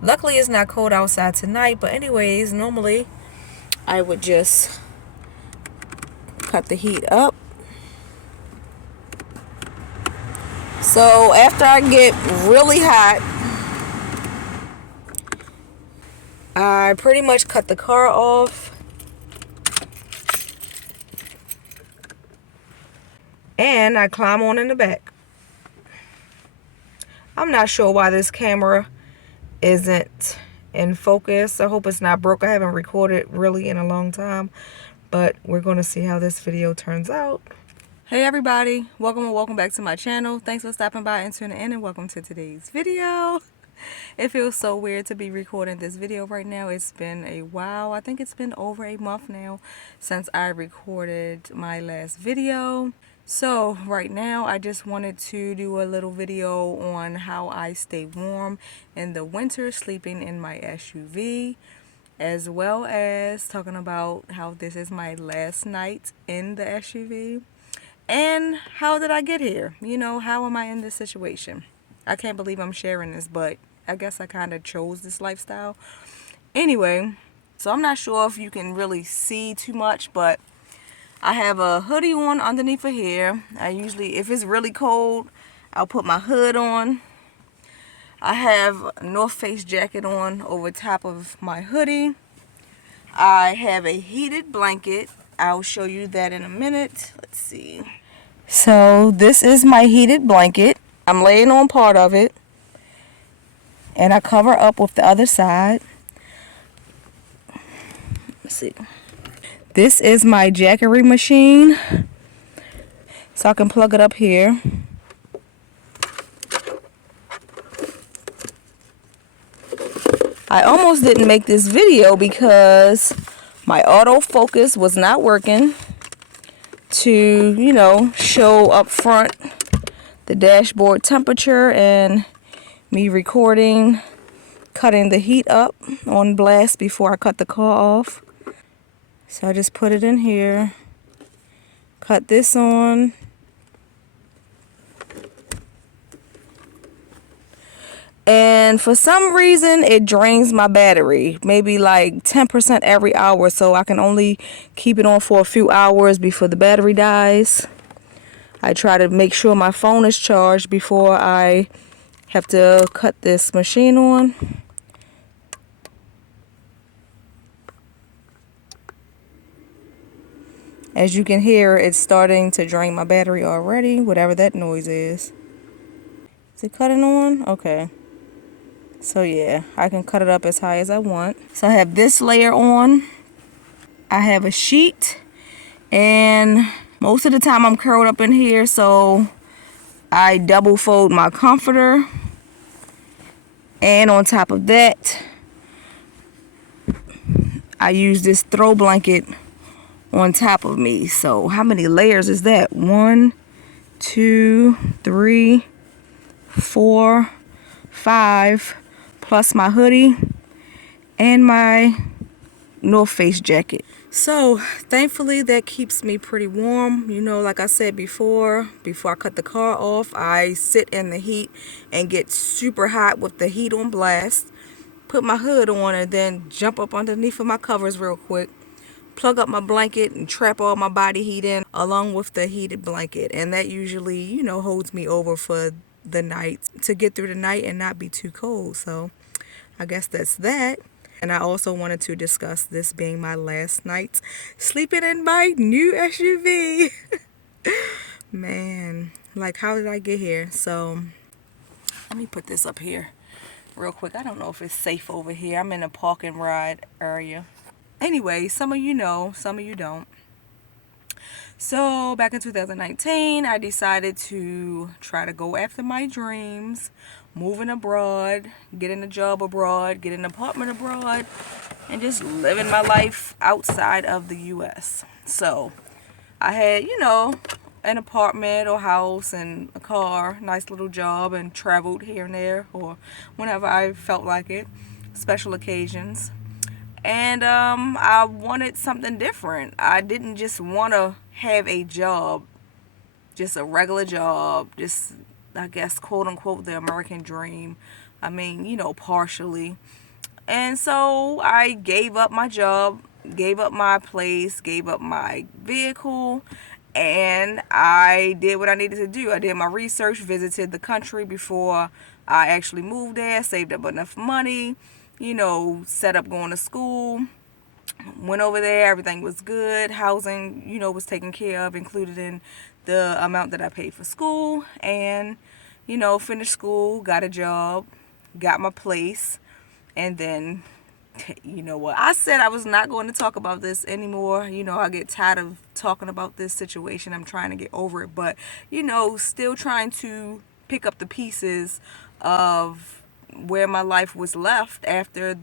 Luckily, it's not cold outside tonight, but anyways, normally I would just cut the heat up. So after I get really hot, I pretty much cut the car off. And I climb on in the back. I'm not sure why this camera isn't in focus. I hope it's not broke. I haven't recorded really in a long time. But we're going to see how this video turns out. Hey everybody, welcome back to my channel. Thanks for stopping by and tuning in, and welcome to today's video. It feels so weird to be recording this video right now. It's been a while. I think it's been over a month now since I recorded my last video. So right now I just wanted to do a little video on how I stay warm in the winter sleeping in my SUV, as well as talking about how this is my last night in the SUV. And how did I get here? You know, how am I in this situation? I can't believe I'm sharing this, but I guess I kind of chose this lifestyle. Anyway, so I'm not sure if you can really see too much, but I have a hoodie on underneath of here. I usually, if it's really cold, I'll put my hood on. I have a North Face jacket on over top of my hoodie. I have a heated blanket. I'll show you that in a minute. Let's see. So this is my heated blanket. I'm laying on part of it, and I cover up with the other side. Let's see. This is my Jackery machine, so I can plug it up here. I almost didn't make this video because my autofocus was not working to, you know, show up front the dashboard temperature and me recording, cutting the heat up on blast before I cut the car off. So I just put it in here, cut this on, and for some reason it drains my battery, maybe like 10% every hour, so I can only keep it on for a few hours before the battery dies. I try to make sure my phone is charged before I have to cut this machine on. As you can hear, it's starting to drain my battery already, whatever that noise is. Is it cutting on? Okay. So yeah, I can cut it up as high as I want. So I have this layer on. I have a sheet, and most of the time I'm curled up in here, so I double fold my comforter. And on top of that, I use this throw blanket on top of me. So how many layers is that? 1, 2, 3, 4, 5, plus my hoodie and my North Face jacket. So thankfully that keeps me pretty warm. You know, like I said before I cut the car off, I sit in the heat and get super hot with the heat on blast, put my hood on, and then jump up underneath of my covers real quick, plug up my blanket and trap all my body heat in along with the heated blanket. And that usually, you know, holds me over for the night, to get through the night and not be too cold. So I guess that's that. And I also wanted to discuss this being my last night sleeping in my new SUV. Man, like, how did I get here? So let me put this up here real quick. I don't know if it's safe over here. I'm in a park and ride area. Anyway, some of you know, some of you don't. So back in 2019, I decided to try to go after my dreams, moving abroad, getting a job abroad, getting an apartment abroad, and just living my life outside of the US. So I had, you know, an apartment or house and a car, nice little job, and traveled here and there or whenever I felt like it, special occasions. And I wanted something different. I didn't just want to have a job, just a regular job, just, I guess, quote unquote, the American dream. I mean, partially. And so I gave up my job, gave up my place, gave up my vehicle, and I did what I needed to do. I did my research, visited the country before I actually moved there, saved up enough money, set up going to school. Went over there, everything was good. Housing, was taken care of, included in the amount that I paid for school. And, finished school, got a job, got my place, and then, you know what? I said I was not going to talk about this anymore. I get tired of talking about this situation. I'm trying to get over it. But, still trying to pick up the pieces of where my life was left after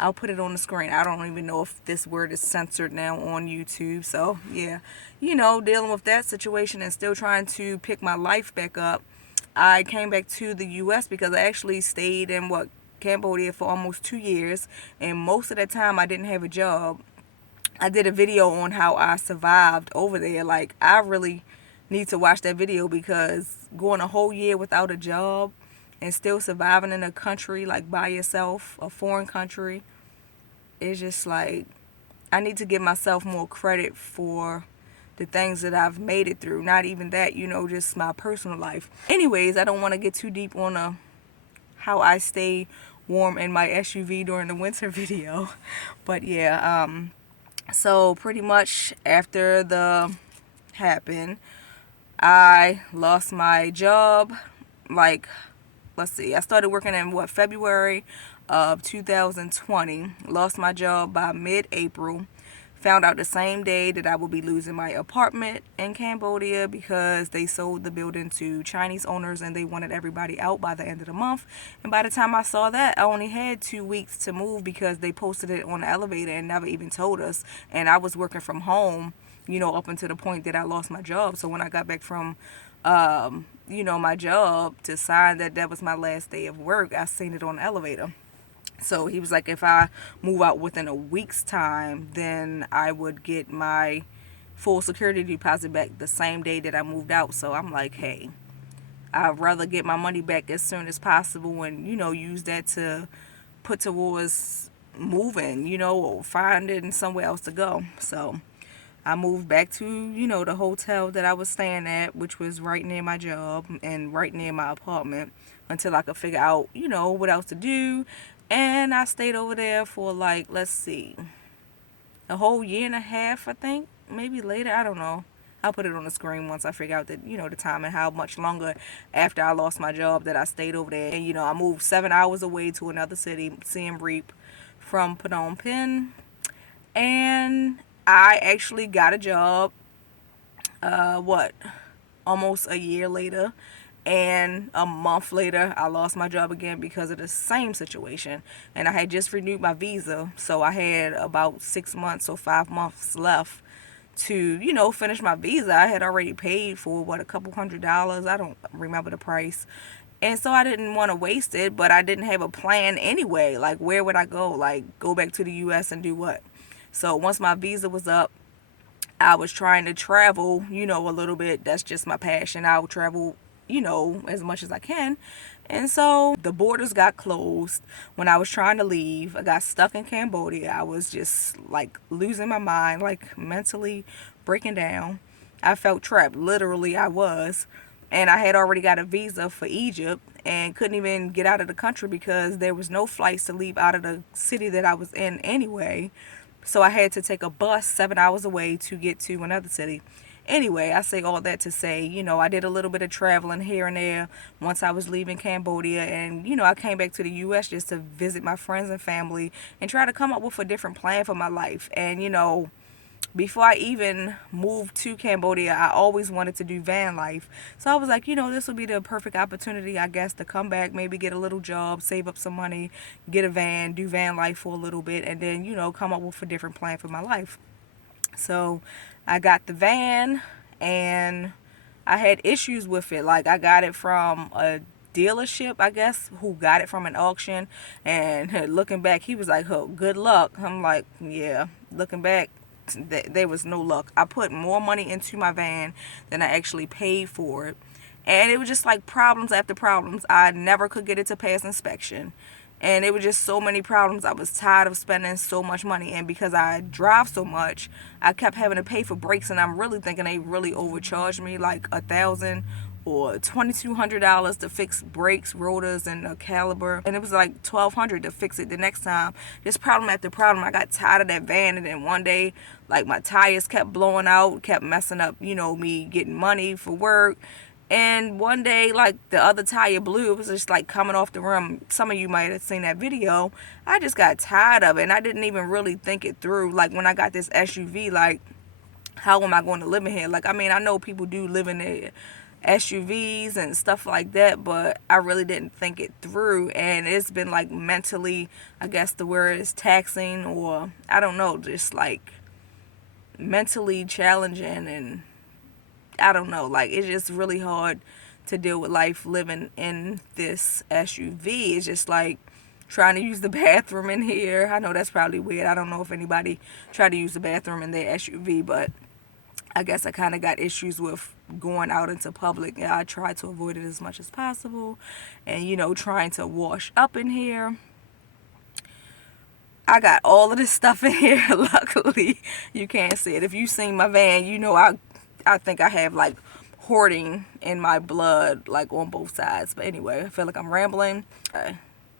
I'll put it on the screen. I don't even know if this word is censored now on YouTube. So, yeah, dealing with that situation and still trying to pick my life back up. I came back to the U.S. because I actually stayed in Cambodia for almost 2 years. And most of that time I didn't have a job. I did a video on how I survived over there. Like, I really need to watch that video because going a whole year without a job and still surviving in a country like by yourself, a foreign country, is just like, I need to give myself more credit for the things that I've made it through. Not even that, just my personal life. Anyways, I don't want to get too deep on how I stay warm in my SUV during the winter video. But yeah, so pretty much after the happened, I lost my job. Like, let's see, I started working in February of 2020. Lost my job by mid-April. Found out the same day that I will be losing my apartment in Cambodia because they sold the building to Chinese owners and they wanted everybody out by the end of the month. And by the time I saw that, I only had 2 weeks to move because they posted it on the elevator and never even told us. And I was working from home, up until the point that I lost my job. So when I got back from my job to sign that was my last day of work, I seen it on the elevator. So he was like, if I move out within a week's time, then I would get my full security deposit back the same day that I moved out. So I'm like, hey, I'd rather get my money back as soon as possible and, use that to put towards moving, or finding somewhere else to go. So I moved back to, the hotel that I was staying at, which was right near my job and right near my apartment until I could figure out, what else to do. And I stayed over there for let's see, a whole year and a half, I think. Maybe later, I don't know. I'll put it on the screen once I figure out that, the time and how much longer after I lost my job that I stayed over there. And, I moved 7 hours away to another city, Siem Reap, from Phnom Penh. And I actually got a job, almost a year later. And a month later, I lost my job again because of the same situation. And I had just renewed my visa. So I had about 6 months or 5 months left to, finish my visa. I had already paid for, a couple $100. I don't remember the price. And so I didn't want to waste it, but I didn't have a plan anyway. Like, where would I go? Like, go back to the U.S. and do what? So once my visa was up, I was trying to travel, a little bit. That's just my passion. I'll travel as much as I can. And so the borders got closed when I was trying to leave. I got stuck in Cambodia. I was just losing my mind, mentally breaking down. I felt trapped. Literally, I was. And I had already got a visa for Egypt and couldn't even get out of the country because there was no flights to leave out of the city that I was in anyway. So I had to take a bus 7 hours away to get to another city. Anyway, I say all that to say, I did a little bit of traveling here and there once I was leaving Cambodia. And, I came back to the U.S. just to visit my friends and family and try to come up with a different plan for my life. And, before I even moved to Cambodia, I always wanted to do van life. So I was like, this would be the perfect opportunity, I guess, to come back, maybe get a little job, save up some money, get a van, do van life for a little bit, and then, come up with a different plan for my life. So I got the van and I had issues with it. Like, I got it from a dealership, I guess, who got it from an auction. And looking back, he was like, oh, good luck. I'm like, yeah, looking back, there was no luck. I put more money into my van than I actually paid for it. And it was just like problems after problems. I never could get it to pass inspection. And it was just so many problems. I was tired of spending so much money. And because I drive so much, I kept having to pay for brakes. And I'm really thinking they really overcharged me like $1,000 or $2,200 to fix brakes, rotors, and a caliper. And it was like $1,200 to fix it the next time. Just problem after problem. I got tired of that van. And then one day, like, my tires kept blowing out, kept messing up, you know, me getting money for work. And one day, like, the other tire blew. It was just like coming off the rim. Some of you might have seen that video. I just got tired of it, and I didn't even really think it through. Like, when I got this SUV, like, how am I going to live in here? Like, I mean, I know people do live in their SUVs and stuff like that, but I really didn't think it through. And it's been, like, mentally, I guess the word is taxing, or I don't know, just like mentally challenging. And I don't know, like, it's just really hard to deal with life living in this SUV. It's just like trying to use the bathroom in here. I know that's probably weird. I don't know if anybody tried to use the bathroom in their SUV, but I guess I kind of got issues with going out into public. I try to avoid it as much as possible, and, you know, trying to wash up in here. I got all of this stuff in here. Luckily, you can't see it. If you've seen my van, you know I think I have, like, hoarding in my blood, like, on both sides. But anyway, I feel like I'm rambling. I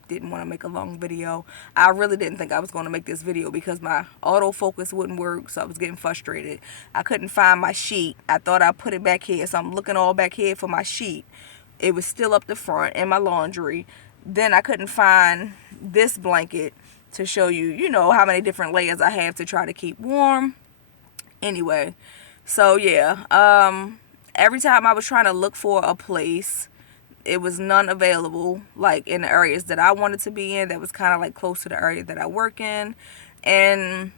didn't want to make a long video. I really didn't think I was going to make this video because my autofocus wouldn't work, so I was getting frustrated. I couldn't find my sheet. I thought I put it back here, so I'm looking all back here for my sheet. It was still up the front in my laundry. Then I couldn't find this blanket to show you, you know, how many different layers I have to try to keep warm. Anyway, so yeah, every time I was trying to look for a place, it was none available, like, in the areas that I wanted to be in, that was kind of like close to the area that I work in. And,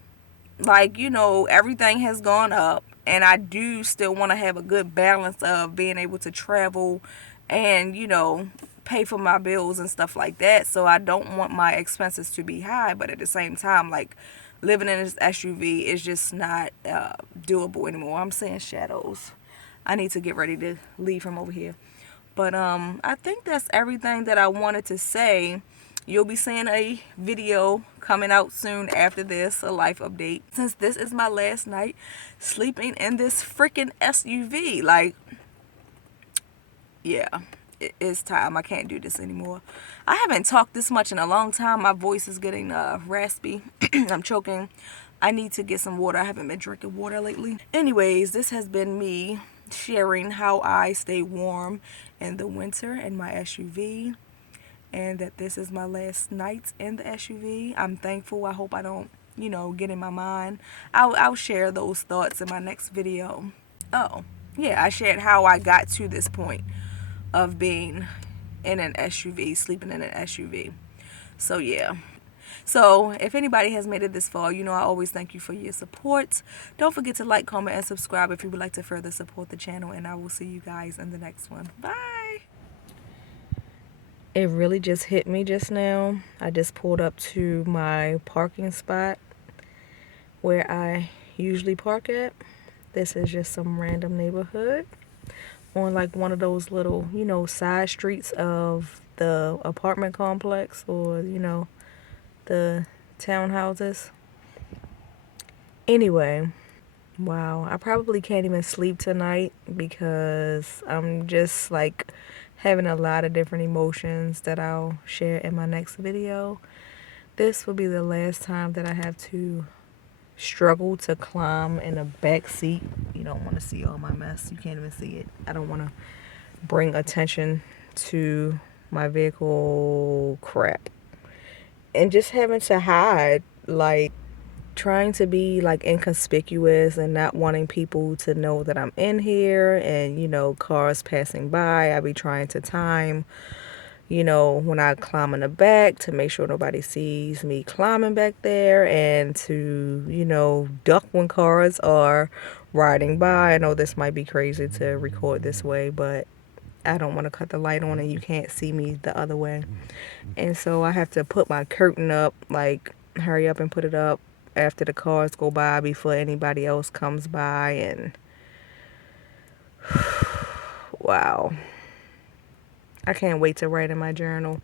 like, you know, everything has gone up, and I do still want to have a good balance of being able to travel and, you know, pay for my bills and stuff like that. So I don't want my expenses to be high, but at the same time, like, living in this SUV is just not doable anymore. I'm seeing shadows. I need to get ready to leave from over here. But I think that's everything that I wanted to say. You'll be seeing a video coming out soon after this, a life update. Since this is my last night sleeping in this freaking SUV, like, yeah, it's time. I can't do this anymore. I haven't talked this much in a long time. My voice is getting raspy. I'm choking. I need to get some water. I haven't been drinking water lately. Anyways, this has been me sharing how I stay warm in the winter in my SUV, and that this is my last night in the SUV. I'm thankful. I hope I don't, you know, get in my mind. I'll share those thoughts in my next video. Oh, yeah, I shared how I got to this point of being in an SUV, sleeping in an SUV. So yeah. So if anybody has made it this far, you know I always thank you for your support. Don't forget to like, comment, and subscribe if you would like to further support the channel, and I will see you guys in the next one. Bye. It really just hit me just now. I just pulled up to my parking spot where I usually park at. This is just some random neighborhood on, like, one of those little, you know, side streets of the apartment complex, or, you know, the townhouses. Anyway, wow, I probably can't even sleep tonight because I'm just, like, having a lot of different emotions that I'll share in my next video. This will be the last time that I have to struggle to climb in a back seat. You don't want to see all my mess. You can't even see it. I don't want to bring attention to my vehicle crap. And just having to hide, like, trying to be, like, inconspicuous and not wanting people to know that I'm in here, and, you know, cars passing by, I be trying to time, you know, when I climb in the back to make sure nobody sees me climbing back there, and to, you know, duck when cars are riding by. I know this might be crazy to record this way, but I don't want to cut the light on and you can't see me the other way. And so I have to put my curtain up, like, hurry up and put it up after the cars go by before anybody else comes by. And wow. I can't wait to write in my journal.